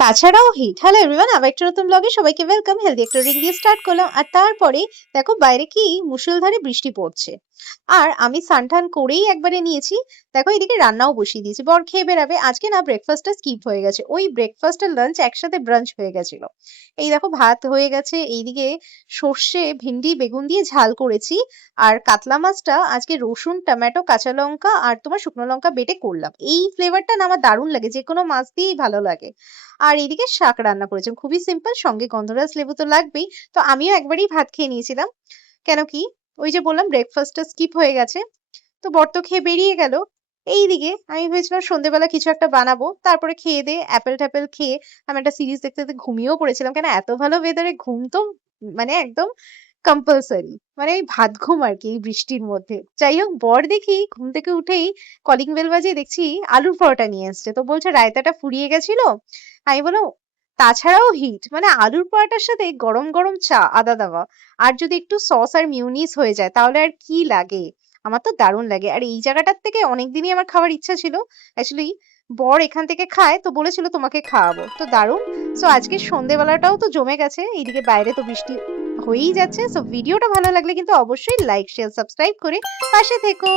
তাছাড়াও hit. Hello everyone, আবার একটা নতুন ব্লগে সবাইকে ওয়েলকাম। হেলদি একটা রিং দিয়ে স্টার্ট করলাম, আর তারপরে দেখো বাইরে কি মুষলধারে বৃষ্টি পড়ছে। আর আমি স্নান করেই একবারে নিয়েছি। দেখো এদিকে রান্নাও বসিয়ে দিয়েছি, বর খেয়ে বেরাবে। আজকে না ব্রেকফাস্টটা স্কিপ হয়ে গেছে, ওই ব্রেকফাস্ট আর লাঞ্চ একসাথে ব্রাঞ্চ হয়ে গেছিল। এই দেখো ভাত হয়ে গেছে, এইদিকে সর্ষে ভিন্ডি বেগুন দিয়ে ঝাল করেছি। আর কাতলা মাছটা আজকে রসুন টমেটো কাঁচা লঙ্কা আর তোমার শুকনো লঙ্কা বেটে করলাম। এই ফ্লেভারটা না আমার দারুণ লাগে, যে কোনো মাছ দিয়েই ভালো লাগে। আর এদিকে শাক রান্না করেছেন, খুবই সিম্পল, সঙ্গে গন্ধরাজ লেবু তো লাগবেই। তো আমিও একবারই ভাত খেয়ে নিয়েছিলাম। কেন কি, ওই যে বললাম ব্রেকফাস্টটা স্কিপ হয়ে গেছে। তো বর তো খেয়ে বেরিয়ে গেল। এইদিকে আমি ভেবেছিলাম সন্ধ্যেবেলা কিছু একটা বানাবো, তারপরে খেয়ে দিয়ে অ্যাপেল ট্যাপেল খেয়ে আমি একটা সিরিজ দেখতে দেখতে ঘুমিয়েও পড়েছিলাম। কেন, এত ভালো ওয়েদারে ঘুম তো মানে একদম কম্পালসারি, মানে ওই ভাত ঘুম আর কি এই বৃষ্টির মধ্যে। যাই হোক, বর দেখি ঘুম থেকে উঠেই কলিং বেল বাজিয়ে দেখছি আলুর পরোটা নিয়ে এসছে। তো বলছে রায়তাটা ফুরিয়ে গেছিল। আমি বললাম তাছাড়াও হিট, মানে আলুর পরোটার সাথে গরম গরম চা আদা দেওয়া, আর যদি একটু সস আর মিউনিস হয়ে যায় তাহলে আর কি লাগে। আমার তো দারুণ লাগে। আর এই জায়গাটার থেকে অনেকদিনই আমার খাওয়ার ইচ্ছা ছিল। অ্যাকচুয়ালি বর এখান থেকে খায়, তো বলেছিল তোমাকে খাওয়াবো, তো দারুণ। সো আজকে সন্ধেবেলাটাও তো জমে গেছে, এইদিকে বাইরে তো বৃষ্টি হয়েই যাচ্ছে। সো ভিডিওটা ভালো লাগলে কিন্তু অবশ্যই লাইক শেয়ার সাবস্ক্রাইব করে পাশে থেকো।